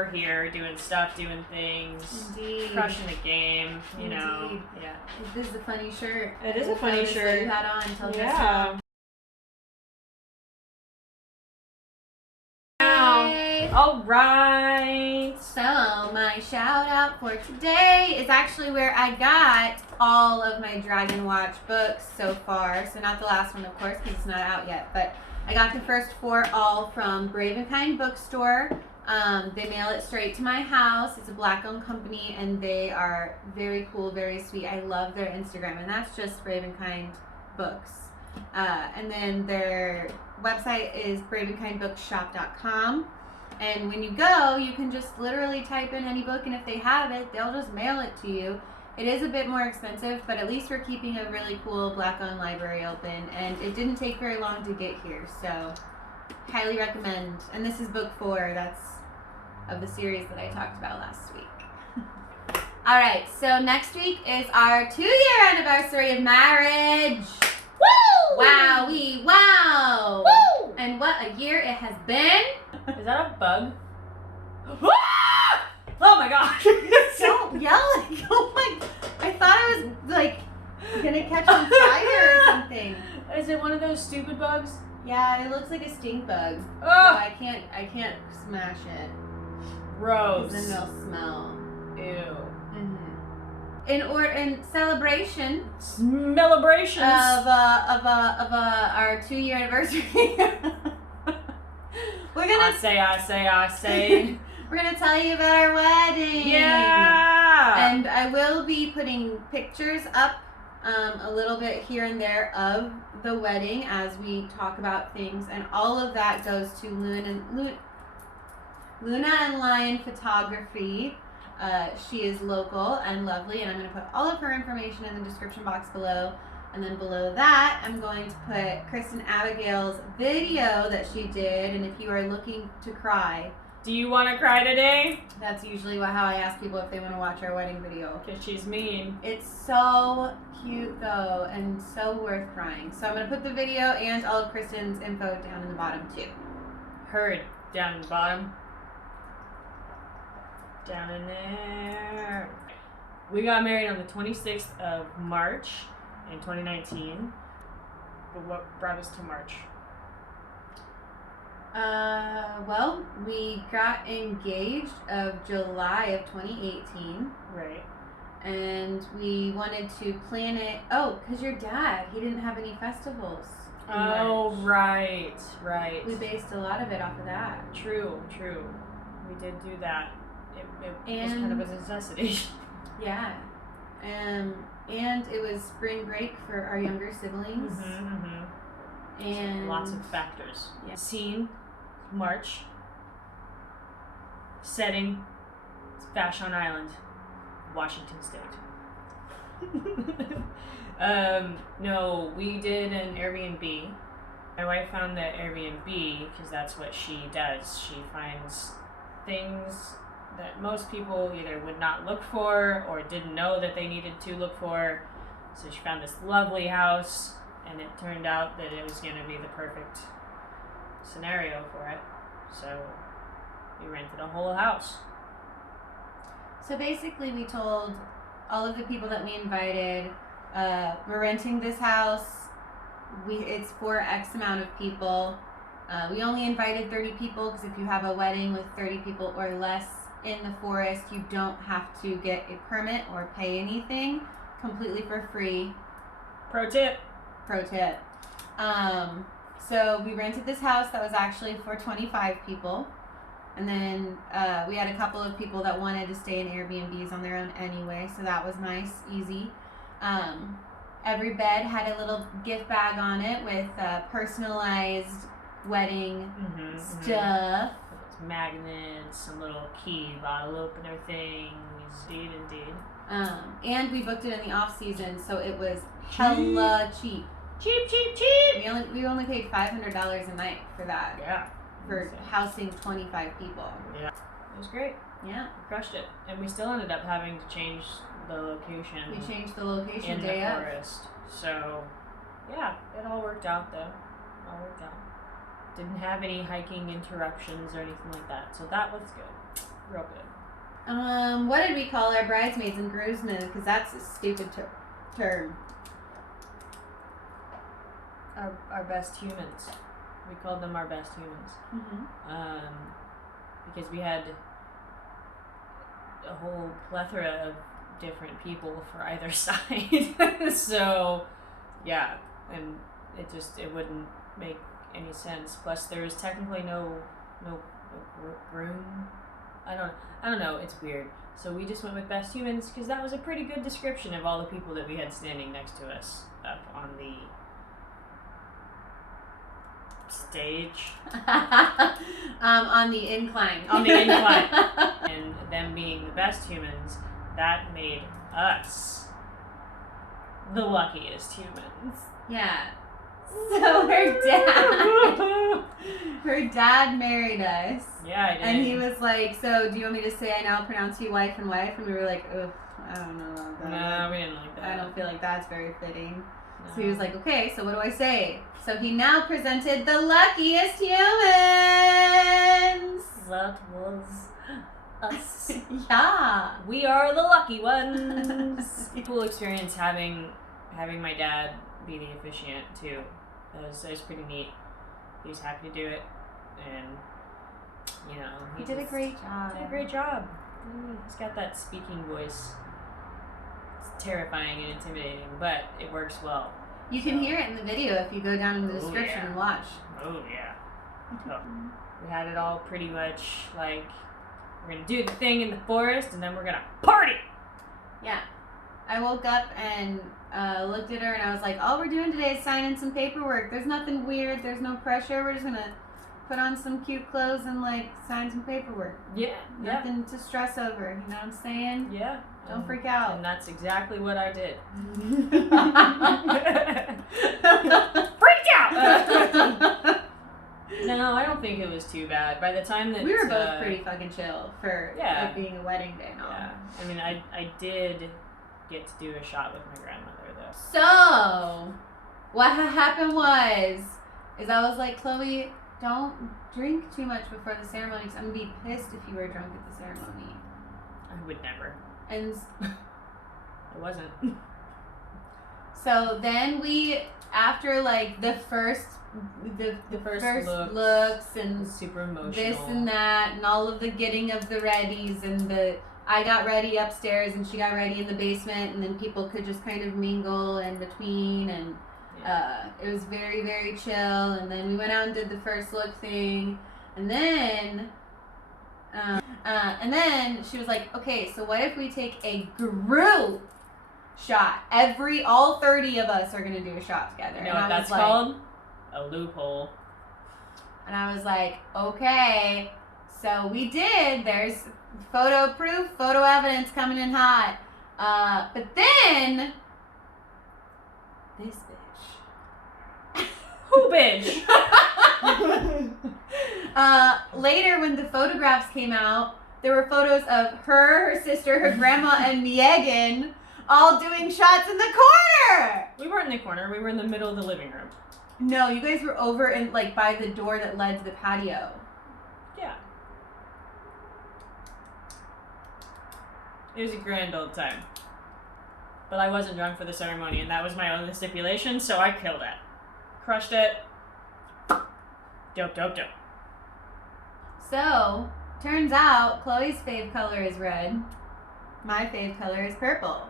we're here doing stuff, doing things, Indeed. crushing the game, you know. Indeed. Yeah. This is a funny shirt. It is a funny shirt. That you had on until just Yeah. now. All right. So my shout out for today is actually where I got all of my Dragon Watch books so far. So not the last one, of course, because it's not out yet. But I got the first 4 all from Brave and Kind Bookstore. They mail it straight to my house. It's a Black-owned company, and they are very cool, very sweet. I love their Instagram, and that's just Brave and Kind Books. And then their website is braveandkindbookshop.com. And when you go, you can just literally type in any book, and if they have it, they'll just mail it to you. It is a bit more expensive, but at least we're keeping a really cool Black-owned library open, and it didn't take very long to get here, so highly recommend. And this is book 4, that's of the series that I talked about last week. All right, so next week is our 2-year anniversary of marriage. Woo! Wowee, wow! Woo! And what a year it has been. Is that a bug? Oh my gosh! Don't yell at me. Oh my, I thought I was like gonna catch on fire or something. Is it one of those stupid bugs? Yeah, it looks like a stink bug. Oh, So I can't smash it. gross. Then they'll smell. Ew. In celebration Celebrations. of our 2-year anniversary, we're gonna I say. we're gonna tell you about our wedding. Yeah. And I will be putting pictures up a little bit here and there of the wedding as we talk about things, and all of that goes to Luna and Lion Photography. She is local and lovely, and I'm going to put all of her information in the description box below. And then below that, I'm going to put Krisitin Abigail's video that she did. And if you are looking to cry, Do you want to cry today? that's usually how I ask people if they want to watch our wedding video. Because she's mean. It's so cute though, and so worth crying. So I'm going to put the video and all of Kristen's info down in the bottom too. Heard down in the bottom. Down in there. We got married on the 26th of March in 2019. But what brought us to March? Well, we got engaged of July of 2018. Right. And we wanted to plan it. Oh, because your dad, he didn't have any festivals. in Oh, March. right. We based a lot of it off of that. True. We did do that. It was And- kind of a necessity. Yeah. And it was spring break for our younger siblings. And Lots of factors. Yeah. Scene, March. Setting, Vashon Island, Washington State. No, we did an Airbnb. My wife found the Airbnb because that's what she does. She finds things that most people either would not look for or didn't know that they needed to look for. So she found this lovely house, and it turned out that it was going to be the perfect scenario for it. So we rented a whole house. So basically, we told all of the people that we invited, we're renting this house. It's for X amount of people. We only invited 30 people because if you have a wedding with 30 people or less in the forest, you don't have to get a permit or pay anything. Completely for free. Pro tip. So we rented this house that was actually for 25 people. And then we had a couple of people that wanted to stay in Airbnbs on their own anyway, so that was nice, easy. Every bed had a little gift bag on it with personalized wedding stuff. Magnets, some little key bottle opener things. Indeed. And we booked it in the off season, so it was hella cheap. Cheap. We only paid $500 a night for that. Yeah. For housing 25 people. Yeah. It was great. Yeah. We crushed it. And we still ended up having to change the location. We changed the location in day the up. forest. So, yeah, it all worked out though. All worked out. Didn't have any hiking interruptions or anything like that. So that was good. Real good. What did we call our bridesmaids and groomsmen? Because that's a stupid term. Our best humans. We called them our best humans. Mm-hmm. Because we had a whole plethora of different people for either side. So, yeah, and it wouldn't make any sense. Plus, there was technically no groom. I don't know. It's weird. So we just went with best humans because that was a pretty good description of all the people that we had standing next to us up on the stage. On the incline. On the incline. And them being the best humans, that made us the luckiest humans. Yeah. So her dad married us. Yeah, I did. And he was like, so do you want me to say I now pronounce you wife and wife? And we were like, ugh, I don't know about that. No, we didn't like that. I don't feel like that's very fitting. No. So he was like, okay, so what do I say? So he now presented the luckiest humans. That was us. Yeah. We are the lucky ones. Cool experience having my dad be the officiant too. It was pretty neat. He was happy to do it, and you know He did a great job. Did a great job. He's got that speaking voice. It's terrifying and intimidating, but it works well. You can hear it in the video if you go down in the description and watch. Oh yeah. So, we had it all pretty much like we're gonna do the thing in the forest and then we're gonna party. Yeah. I woke up and looked at her and I was like, all we're doing today is signing some paperwork. There's nothing weird. There's no pressure. We're just going to put on some cute clothes and like sign some paperwork. Yeah. Nothing to stress over. You know what I'm saying? Yeah. Don't freak out. And that's exactly what I did. Freaked out! No, I don't think it was too bad. By the time that... We were both pretty fucking chill for it being a wedding day and all. Yeah. I mean, I did get to do a shot with my grandmother, though. So, what happened was I was like, Chloe, don't drink too much before the ceremony because I'm going to be pissed if you were drunk at the ceremony. I would never. And I wasn't. So then we, after like the first looks and super emotional, this and that, and all of the getting of the readies, and I got ready upstairs and she got ready in the basement, and then people could just kind of mingle in between, and it was very, very chill. And then we went out and did the first look thing, and then she was like, okay, so what if we take a group shot? All 30 of us are gonna do a shot together. You know what that's called? A loophole. And I was like, okay. So we did. There's photo proof, photo evidence coming in hot. But then this bitch. Who bitch? Later, when the photographs came out, there were photos of her sister, her grandma, and Megan all doing shots in the corner. We weren't in the corner. We were in the middle of the living room. No, you guys were over in like by the door that led to the patio. Yeah. It was a grand old time. But I wasn't drunk for the ceremony, and that was my only stipulation, so I killed it. Crushed it. Dope. So, turns out Chloe's fave color is red. My fave color is purple.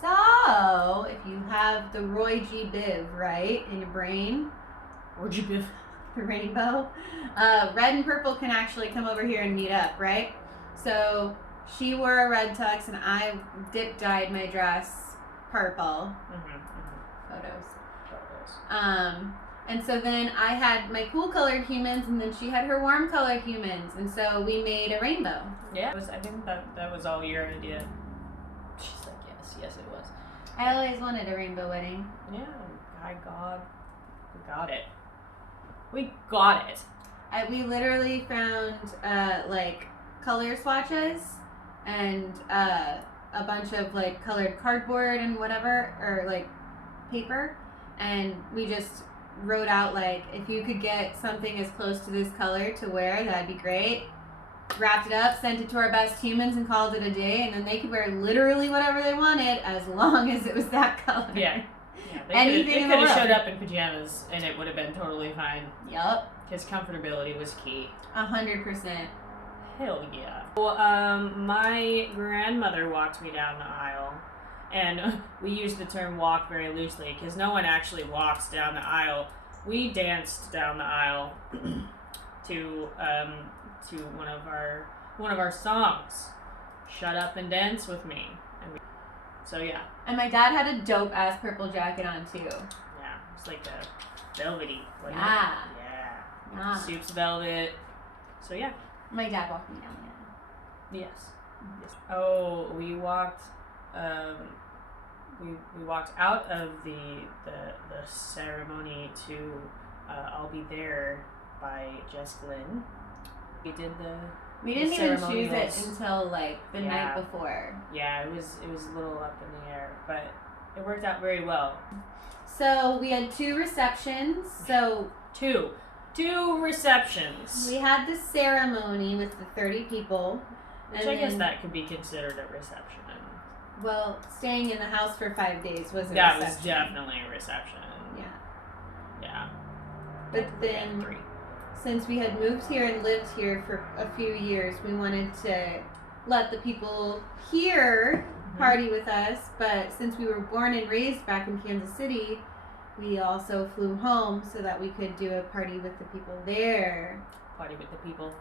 So, if you have the Roy G. Biv, right, in your brain, Roy G. Biv, the rainbow, red and purple can actually come over here and meet up, right? So, she wore a red tux and I dip-dyed my dress purple. Photos. And so then I had my cool colored humans, and then she had her warm colored humans, and so we made a rainbow. Yeah, I think that was all your idea. She's like, yes it was. I always wanted a rainbow wedding. Yeah, by God, we got it. We got it. We literally found like color swatches and a bunch of like colored cardboard and whatever, or like paper, and we just wrote out like, if you could get something as close to this color to wear, that'd be great. wrapped it up, sent it to our best humans, and called it a day. And then they could wear literally whatever they wanted as long as it was that color. Yeah. Anything They in could the have world. showed up in pajamas and it would have been totally fine. Yup. Because comfortability was key. 100%. Hell yeah. Well, my grandmother walked me down the aisle. And we use the term walk very loosely because no one actually walks down the aisle. We danced down the aisle to one of our songs, "Shut Up and Dance with Me." So yeah. And my dad had a dope ass purple jacket on too. Yeah, it's like a velvety. Wasn't Yeah. It? Yeah. Yeah. Soup's velvet. So yeah. My dad walked me down the aisle. Yes. Oh, we walked. We walked out of the ceremony to "I'll Be There" by Jess Glynn. We did We didn't even choose ceremonials. it until like the night before. Yeah, it was a little up in the air, but it worked out very well. So we had 2 receptions. So Two receptions. we had the ceremony with the 30 people. Which I guess that could be considered a reception. Well, staying in the house for 5 days was a That reception. was definitely a reception. Yeah. Yeah. But then, 3. since we had moved here and lived here for a few years, we wanted to let the people here party with us. But since we were born and raised back in Kansas City, we also flew home so that we could do a party with the people there. Party with the people.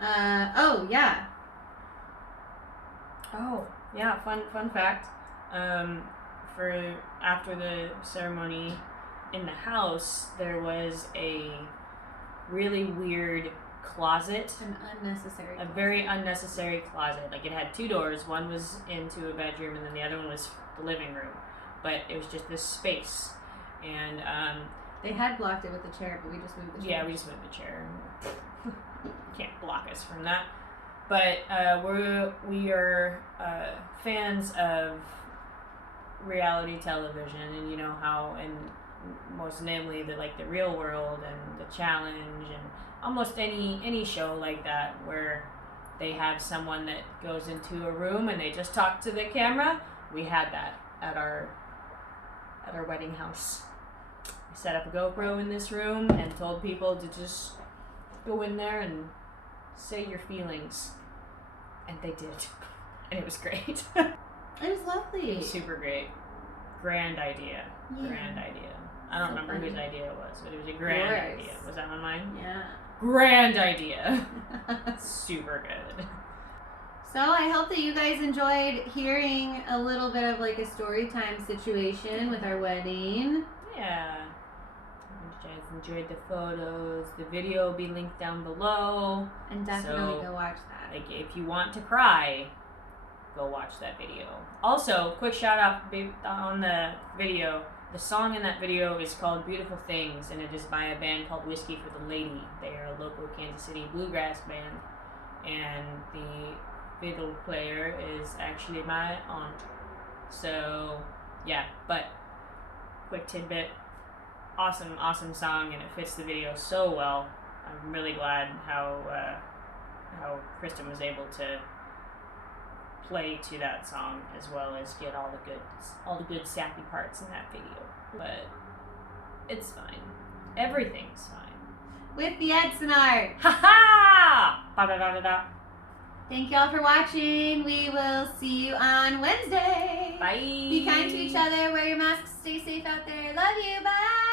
Oh, yeah. Oh, yeah, fun fact. For after the ceremony in the house, there was a really weird closet. An unnecessary A very unnecessary closet. Like, it had 2 doors. One was into a bedroom, and then the other one was the living room. But it was just this space. And, They had blocked it with the chair, but we just moved the chair. yeah, we just moved the chair. Can't block us from that. But we are fans of reality television, and you know how, and most namely the Real World and the Challenge, and almost any show like that where they have someone that goes into a room and they just talk to the camera. We had that at our wedding house. We set up a GoPro in this room and told people to just go in there and say your feelings. And they did. And it was great. It was lovely. Super great. Grand idea. Yeah. Grand idea. I don't So remember funny. whose idea it was, but it was a grand Yours. idea. Was that one mine? Yeah. Grand idea. Super good. So I hope that you guys enjoyed hearing a little bit of like a story time situation with our wedding. Yeah. If you guys enjoyed the photos, the video will be linked down below. And definitely So, go watch that. Like, if you want to cry, go watch that video. Also, quick shout out on the video. The song in that video is called "Beautiful Things," and it is by a band called Whiskey for the Lady. They are a local Kansas City bluegrass band, and the fiddle player is actually my aunt. So, yeah, but quick tidbit. Awesome song, and it fits the video so well. I'm really glad how Kristen was able to play to that song as well as get all the good sappy parts in that video. But it's fine. Everything's fine. With the Edson art. Ha ha! Ba da da da da. Thank y'all for watching. We will see you on Wednesday. Bye. Be kind to each other. Wear your masks. Stay safe out there. Love you. Bye.